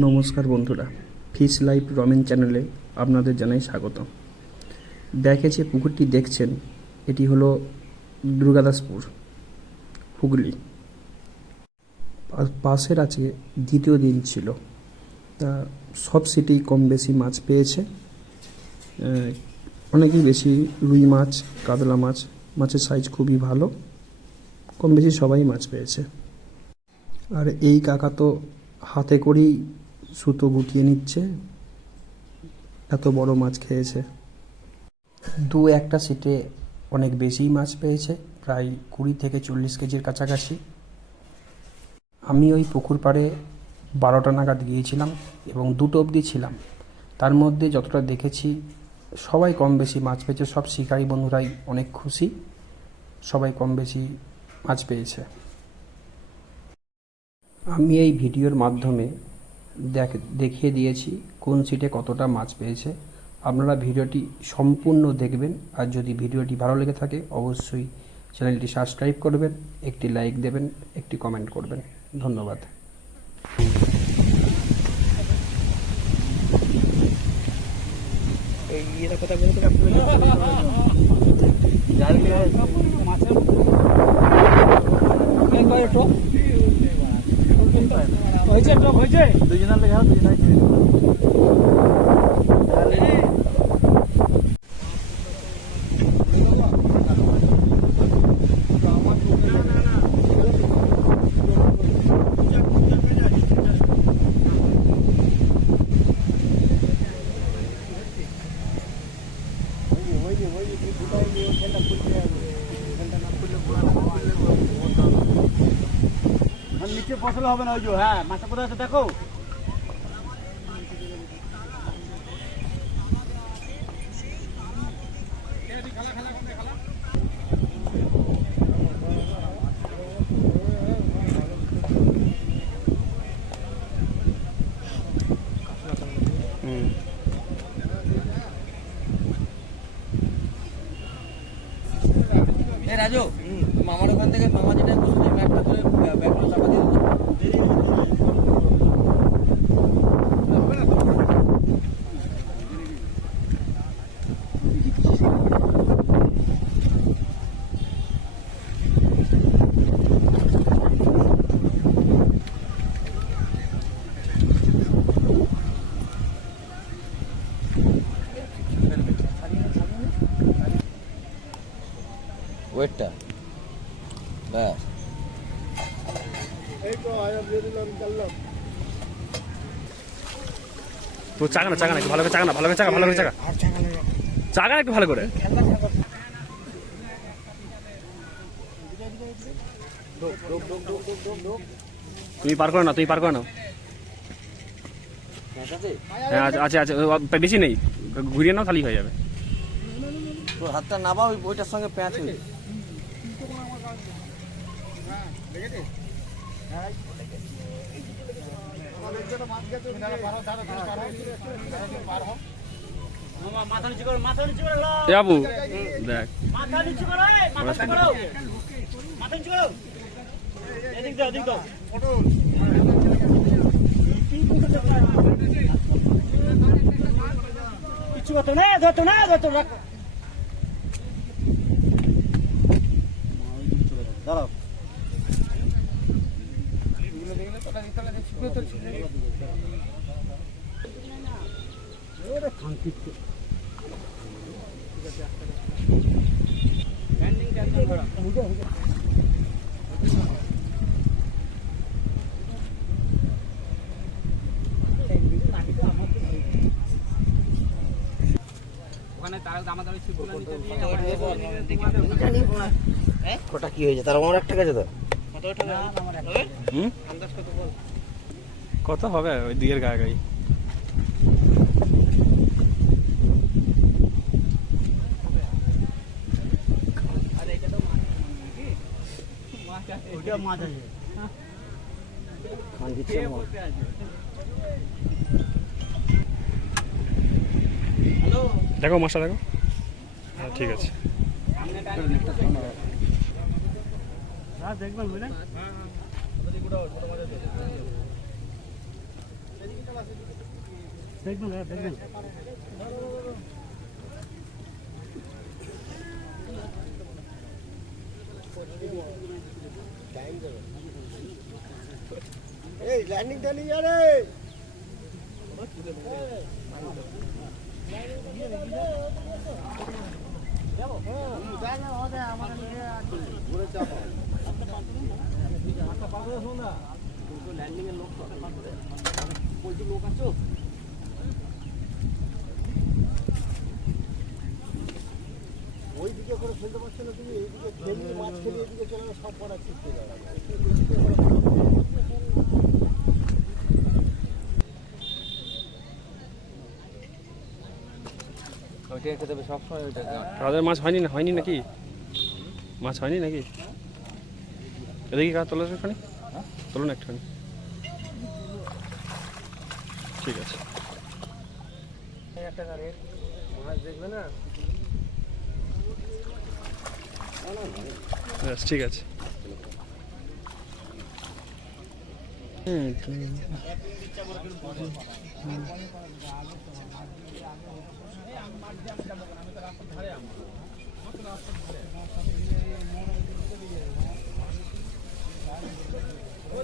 নমস্কার বন্ধুরা fish life Ramen চ্যানেলে আপনাদের জানাই স্বাগত দেখে যে পুকুরটি দেখছেন, এটি হলো দুর্গাদাসপুর, হুগলি। পাশের আছে দ্বিতীয় দিন ছিল। তা সব সিটেই কম বেশি মাছ পেয়েছে। অনেকই বেশি রুই মাছ, কাতলা মাছ, মাছের সাইজ খুবই ভালো কম বেশি সবাই মাছ পেয়েছে। আর এই কাকা তো হাতে করেই সুতো গুটিয়ে নিচ্ছে। এত বড় মাছ খেয়েছে। দু একটা সিটে অনেক বেশি মাছ পেয়েছে, প্রায় কুড়ি থেকে চল্লিশ কেজির কাছাকাছি। আমি ওই পুকুর পাড়ে বারোটা নাগাদ গিয়েছিলাম এবং দুটো অবধি ছিলাম। তার মধ্যে যতটা দেখেছি, সবাই কম বেশি মাছ পেয়েছে, সব শিকারী বন্ধুরাই অনেক খুশি, সবাই কম বেশি মাছ পেয়েছে। আমি এই ভিডিওর মাধ্যমে দেখিয়ে দিয়েছি কোন সিটে কতটা মাছ পেয়েছে আপনারা ভিডিওটি সম্পূর্ণ দেখবেন আর যদি ভিডিওটি ভালো লেগে থাকে অবশ্যই চ্যানেলটি সাবস্ক্রাইব করবেন একটি লাইক দেবেন একটি কমেন্ট করবেন ধন্যবাদ হয়েছে টক হয়েছে দুজনের লেগে হবে দুজনের ছেড়ে দেবো নিচে ফসল হবে না ওই হ্যাঁ মাছটা কোথায় আছে দেখো। এ তো চাকা না চাকা না ভালো করে চাকা না ভালো করে চাকা ভালো করে চাকা। চাকা না একটু ভালো করে। তুমি পার করো না তুমি পার করো না। হ্যাঁ আছে ও, বেশি নেই। ঘুরিয়ে নাও খালি হয়ে যাবে। তোর হাতটা নাবা ওই বইটার সঙ্গে প্যাঁচ হয়ে মাথা নিচু মাথা নিচু করো এ বাবু দেখ। মাথা নিচু করো মাথা নিচু করো। মাথা নিচু করো। এদিক দাও এদিক দাও। কিছু কথা না ধরতো না ধরতো রাখো দাঁড়াও। ওটা কি হয়েছে? তার আমার একটা গেছে তো? কত হবে ওই দুইয়ের গায়ে দেখো মাছটা দেখো। হ্যাঁ ঠিক আছে। হ্যাঁ দেখবেন বুঝলেন? দেখবেন হ্যাঁ দেখবেন। এই ল্যান্ডিং টানি আরে! ওই দিকে করে ফেলতে পারছ তুমি মাছ খেলিয়ে এদিকে মাছ হয়নি না, হয়নি নাকি? মাছ হয়নি নাকি? এদিকে কাজ তোলো একটুখানি তোলো না একটুখানি। ঠিক আছে। একটা গাড়ির মাছ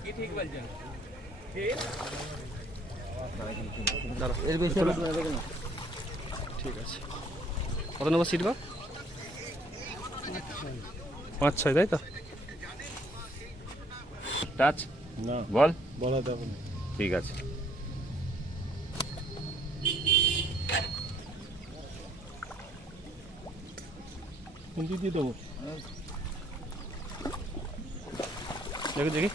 কি ঠিক বলছেন দাঁড়া এর ঠিক আছে কত নেব সিট বা? পাঁচ ছয়, তাই তো? টাচ না। বল। বলা যাবে না। ঠিক আছে। দিয়ে দেবো। দেখি দেখি।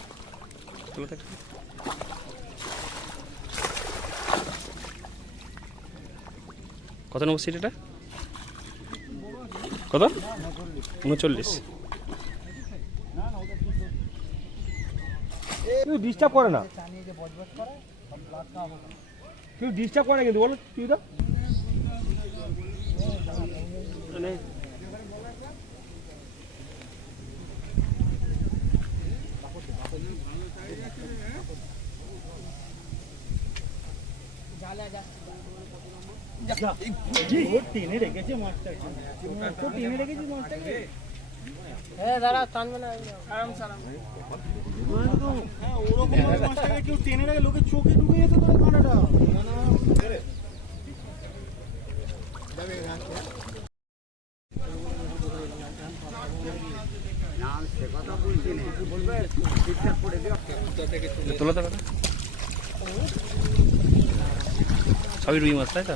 কত নেব সিট এটা? কত? উনচল্লিশ। কেউ ডিস্টার্ব করে না। কেউ ডিস্টার্ব করে কিন্তু, বলো তুই তো টেনে রেখেছে মাছটাকে। তো টেনে রেখেছি মাছটাকে। হ্যাঁ ওরকম মাছটাকে কেউ টেনে রাখে লোকের চোখে ঢুকে যেত তোলো তো সবই রুই মাছ তাই তো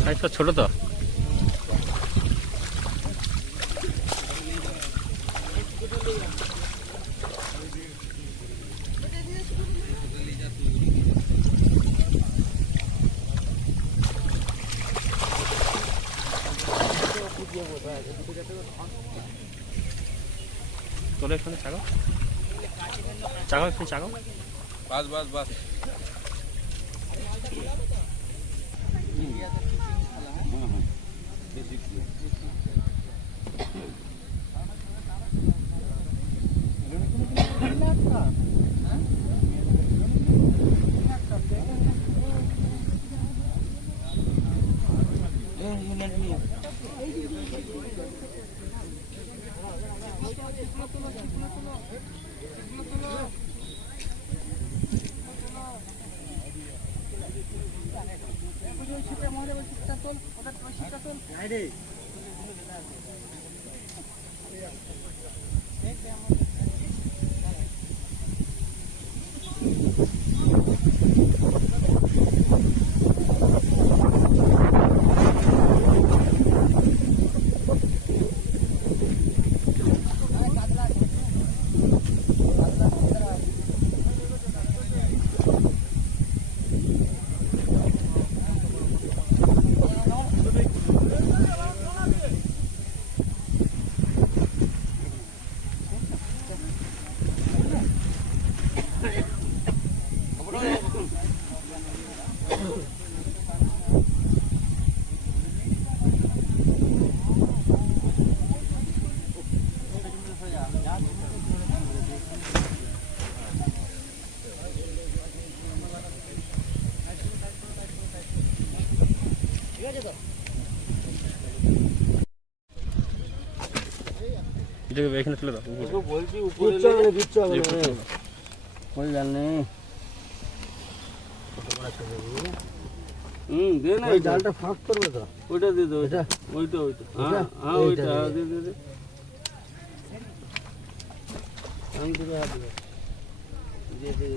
সাইজটা ছোট তো তোলে चाको फिर चाको बस बस बस Thank you. Friday. এটাকে এখানে তুলে দাও উপরে। বলছি উপরে দাও। কোন জানে হুম দে না ওই জালটা ফাঁক করবে তো। ওইটা দিয়ে দাও এটা? ওইটা ওইটা। হ্যাঁ হ্যাঁ ওইটা দে দে দে। আমি তোকে হাত দিয়ে দে দে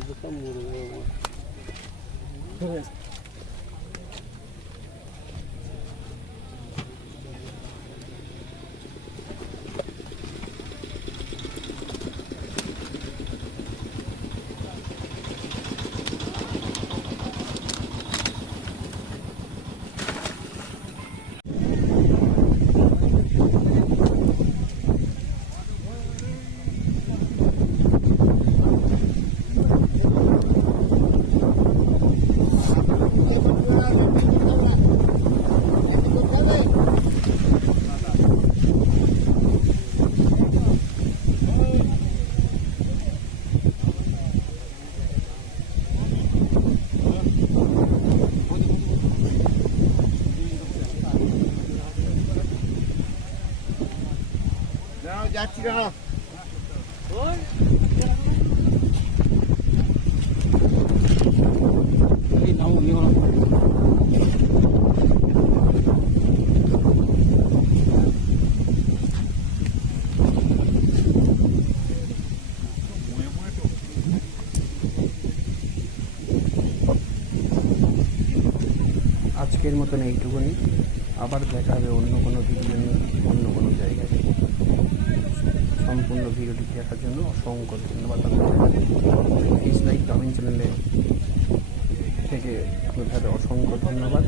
যাচ্ছি আজকের মতন এইটুকুনি। আবার দেখা হবে অন্য কোনো ভিডিও নিয়ে অন্য কোনো জায়গায়। সম্পূর্ণ ভিডিওটি দেখার জন্য অসংখ্য ধন্যবাদ প্লিজ লাইক গ্রামীণ চ্যানেলে থেকে আপনাদের অসংখ্য ধন্যবাদ।